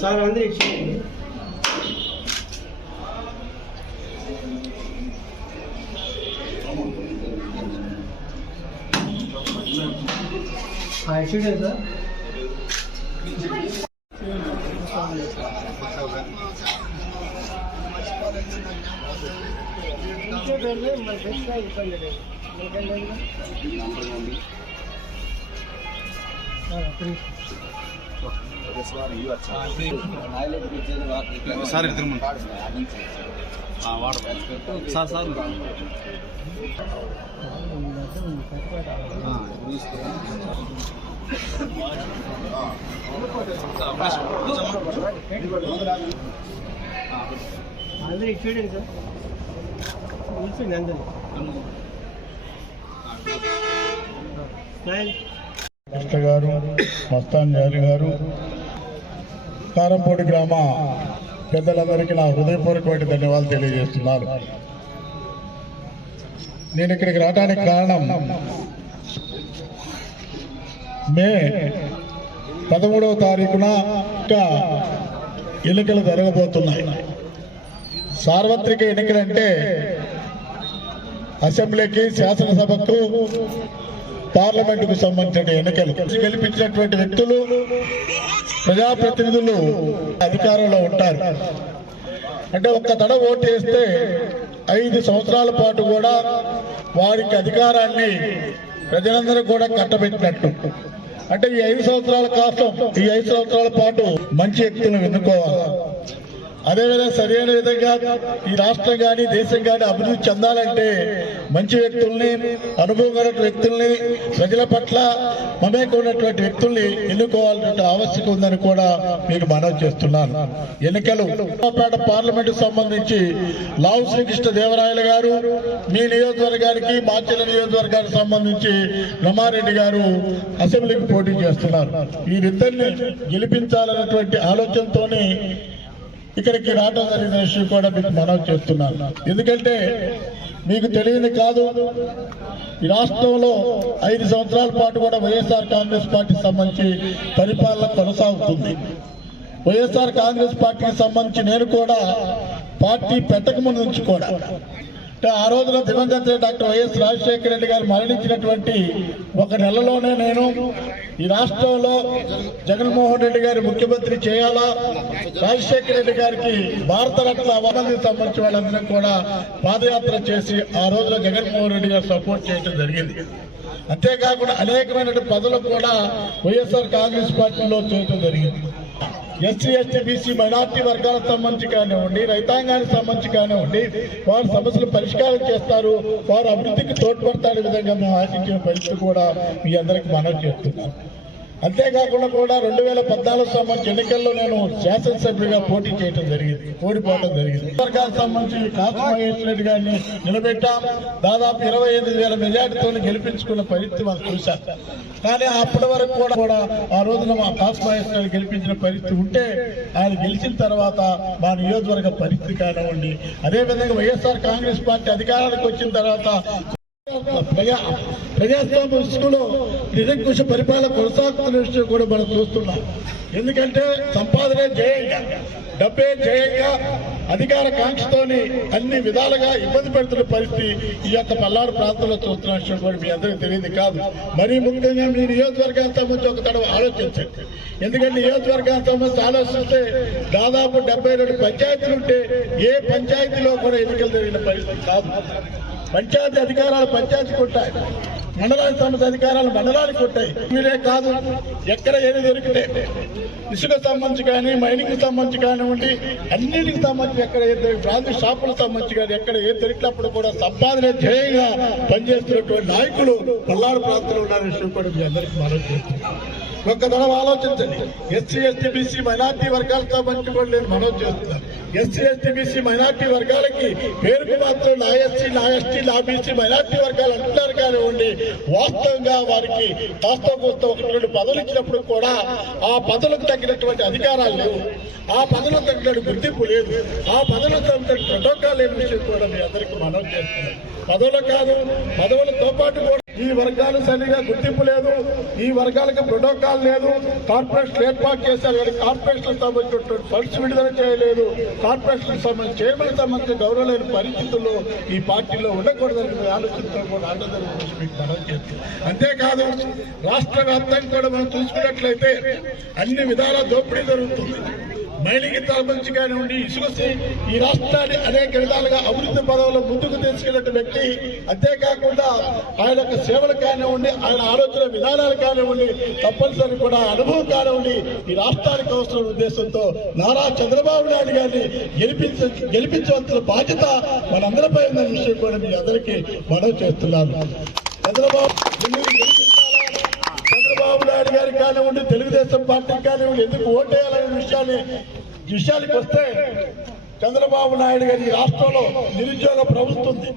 Sir అందరూ accident sir sir వాడు sir. Sir అందరూ చూడండి సార్. కూర్చోండి అందరూ. కృష్ణ గారు మస్తాన్ జాలి గారు కారంపూడి గ్రామ పెద్దలందరికీ నా హృదయపూర్వకమైన ధన్యవాదాలు తెలియజేస్తున్నారు నేను ఇక్కడికి రావడానికి కారణం మే పదమూడవ తారీఖున ఇంకా ఎన్నికలు జరగబోతున్నాయి. సార్వత్రిక ఎన్నికలంటే అసెంబ్లీకి శాసనసభకు పార్లమెంటుకు సంబంధించిన ఎన్నికలు. గెలిపించినటువంటి వ్యక్తులు ప్రజాప్రతినిధులు అధికారంలో ఉంటారు. అంటే ఒక్క తడ ఓటు వేస్తే ఐదు సంవత్సరాల పాటు కూడా వారికి అధికారాన్ని ప్రజలందరూ కూడా కట్టబెట్టినట్టు. అంటే ఈ ఐదు సంవత్సరాల కోసం ఈ ఐదు సంవత్సరాల పాటు మంచి వ్యక్తులను ఎన్నుకోవాలి. అదేవిధంగా సరైన విధంగా ఈ రాష్ట్రం కానీ దేశం కానీ అభివృద్ధి చెందాలంటే మంచి వ్యక్తుల్ని అనుభవం ఉన్నటువంటి వ్యక్తుల్ని ప్రజల పట్ల మమేక ఉన్నటువంటి వ్యక్తుల్ని ఎన్నుకోవాలన్నటువంటి ఆవశ్యకత ఉందని కూడా మీకు మనవి చేస్తున్నాను. ఎన్నికలు పేట పార్లమెంట్ సంబంధించి లావు శ్రీకృష్ణ దేవరాయలు గారు మీ నియోజకవర్గానికి మాచెల నియోజకవర్గానికి సంబంధించి రమారెడ్డి గారు అసెంబ్లీకి పోటీ చేస్తున్నారు. వీరిద్దరిని గెలిపించాలన్నటువంటి ఆలోచనతోనే ఇక్కడికి రావడం జరిగిన విషయం కూడా మీకు మనవి చేస్తున్నాను. ఎందుకంటే మీకు తెలియని కాదు ఈ రాష్ట్రంలో ఐదు సంవత్సరాల పాటు కూడా వైఎస్ఆర్ కాంగ్రెస్ పార్టీకి సంబంధించి పరిపాలన కొనసాగుతుంది. వైఎస్ఆర్ కాంగ్రెస్ పార్టీకి సంబంధించి నేను కూడా పార్టీ పెట్టక ముందు నుంచి కూడా ఆ రోజున దివంగత డాక్టర్ వైఎస్ రాజశేఖర రెడ్డి గారు మరణించినటువంటి ఒక నెలలోనే నేను ఈ రాష్ట్రంలో జగన్మోహన్ రెడ్డి గారి ముఖ్యమంత్రి చేయాలా రాజశేఖర రెడ్డి గారికి భారతరత్న అవార్డుకి సంబంధించి వాళ్ళందరూ కూడా పాదయాత్ర చేసి ఆ రోజున జగన్మోహన్ రెడ్డి గారు సపోర్ట్ చేయడం జరిగింది. అంతేకాకుండా అనేకమైన పదవులు కూడా వైఎస్ఆర్ కాంగ్రెస్ పార్టీలో చేయటం జరిగింది. ఎస్సీ ఎస్టీ బీసీ మైనార్టీ వర్గాలకు సంబంధించి కానివ్వండి రైతాంగానికి సంబంధించి కానివ్వండి వారి సమస్యలు పరిష్కారం చేస్తారు వారు అభివృద్ధికి తోడ్పడతారు విధంగా మేము ఆశించిన పరిస్థితి కూడా మీ అందరికి మనవి చేస్తున్నాను అంతేకాకుండా కూడా రెండు వేల పద్నాలుగు సంబంధించి ఎన్నికల్లో నేను శాసనసభ్యుడిగా పోటీ చేయడం జరిగింది ఓడిపోవడం జరిగింది. వర్గాలకు సంబంధించి కాసు మహేష్ రెడ్డి గారిని నిలబెట్టాం. దాదాపు ఇరవై ఐదు వేల మెజార్టీతో గెలిపించుకున్న పరిస్థితి మనం చూశాం. కానీ అప్పటి వరకు కూడా కూడా ఆ రోజున మా కాసు మహేష్ రెడ్డి గెలిపించిన పరిస్థితి ఉంటే ఆయన గెలిచిన తర్వాత మా నియోజకవర్గ పరిస్థితి కానివ్వండి అదేవిధంగా వైఎస్ఆర్ కాంగ్రెస్ పార్టీ అధికారానికి వచ్చిన తర్వాత ప్రజా ప్రజాస్వామ్య దృష్టిలో నిరంకుశ పరిపాలన కొనసాగుతున్న విషయం కూడా మనం చూస్తున్నాం. ఎందుకంటే సంపాదనే జయంగా డబ్బే జయంగా అధికార కాంక్షతోని అన్ని విధాలుగా ఇబ్బంది పెడుతున్న పరిస్థితి ఈ యొక్క పల్నాడు ప్రాంతంలో చూస్తున్న విషయం కూడా మీ అందరికీ తెలియదు కాదు. మరీ ముఖ్యంగా మీ నియోజకవర్గానికి సంబంధించి ఒక తడవ ఆలోచించండి. ఎందుకంటే నియోజకవర్గానికి సంబంధించి ఆలోచిస్తే దాదాపు డెబ్బై రెండు పంచాయతీలు ఉంటే ఏ పంచాయతీలో కూడా ఎన్నికలు జరిగిన పరిస్థితి కాదు. పంచాయతీ అధికారాలు పంచాయతీకి ఉంటాయి. మండలానికి సంబంధించిన అధికారాలు మండలానికి ఉంటాయి. మీరే కాదు ఎక్కడ ఏది దొరికితే. ఇసుక సంబంధించి కానీ మైనింగ్ సంబంధించి కానివ్వండి అన్నిటికి సంబంధించి ఎక్కడ ఏది ప్రాంతీయ షాపులకు సంబంధించి కానీ ఎక్కడ ఏది దొరికినప్పుడు కూడా సంపాదన ధ్యేయంగా పనిచేస్తున్నటువంటి నాయకులు పల్నాడు ప్రాంతంలో ఉన్న విషయం కూడా మీ అందరికీ మనం చేస్తున్నాం ఒక్కదనం ఆలోచించండి. ఎస్సీ ఎస్టీ బీసీ మైనార్టీ వర్గాలతో మంచి కూడా నేను మనవి చేస్తున్నాను ఎస్సీ ఎస్టీ బీసీ మైనార్టీ వర్గాలకి పేరుకు మాత్రం నా ఎస్సీ నా ఎస్టీ నా బీసీ మైనార్టీ వర్గాలు అంటున్నారు కానివ్వండి వాస్తవంగా వారికి కాస్త కోస్త ఒకటి రెండు పదవులు ఇచ్చినప్పుడు కూడా ఆ పదవులకు తగినటువంటి అధికారాలు లేవు. ఆ పదవులకు తగినట్టు గుర్తింపు లేదు. ఆ పదవులకు తగినట్టు ప్రోటోకాల్ లేని విషయం కూడా మీ అందరికీ మనం చేస్తున్నాం పదవులు కాదు పదవులతో పాటు కూడా ఈ వర్గాలు సరిగా గుర్తింపు లేదు. ఈ వర్గాలకు ప్రోటోకాల్ లేదు. కార్పొరేషన్ ఏర్పాటు చేశారు కానీ కార్పొరేషన్ సంబంధించినటువంటి ఫండ్స్ విడుదల చేయలేదు. కార్పొరేషన్ సంబంధించి చైర్మన్ సంబంధించిన గౌరవం లేని పరిస్థితుల్లో ఈ పార్టీలో ఉండకూడదని ఆలోచించడం ఆలోచనతో కూడా ఆందోళన మీకు మనం చేస్తాం. అంతేకాదు రాష్ట్ర వ్యాప్తంగా కూడా మనం చూసుకున్నట్లయితే అన్ని విధాల దోపిడీ జరుగుతుంది. మైనింగ్ సంబంధించి కానివ్వండి ఇసుకొచ్చి ఈ రాష్ట్రాన్ని అనేక విధాలుగా అభివృద్ధి పదవులు ముందుకు తీసుకెళ్ళిన వ్యక్తి. అంతేకాకుండా ఆయన యొక్క సేవలు కానివ్వండి ఆయన ఆలోచన విధానాలు కానివ్వండి తప్పనిసరి కూడా అనుభవం కానివ్వండి ఈ రాష్ట్రానికి అవసరం ఉద్దేశంతో నారా చంద్రబాబు నాయుడు గారిని గెలిపించ గెలిపించవలసిన బాధ్యత మనందరిపై ఉన్న విషయం కూడా మీ అందరికీ మనవి చేస్తున్నాను. చంద్రబాబు చంద్రబాబు నాయుడు గారికి కానివ్వండి తెలుగుదేశం పార్టీకి కానివ్వండి ఎందుకు ఓటేయాలనే విషయాన్ని విషయానికి వస్తే చంద్రబాబు నాయుడు గారి రాష్ట్రంలో నిరుద్యోగ ప్రభుత్వం ఉంది.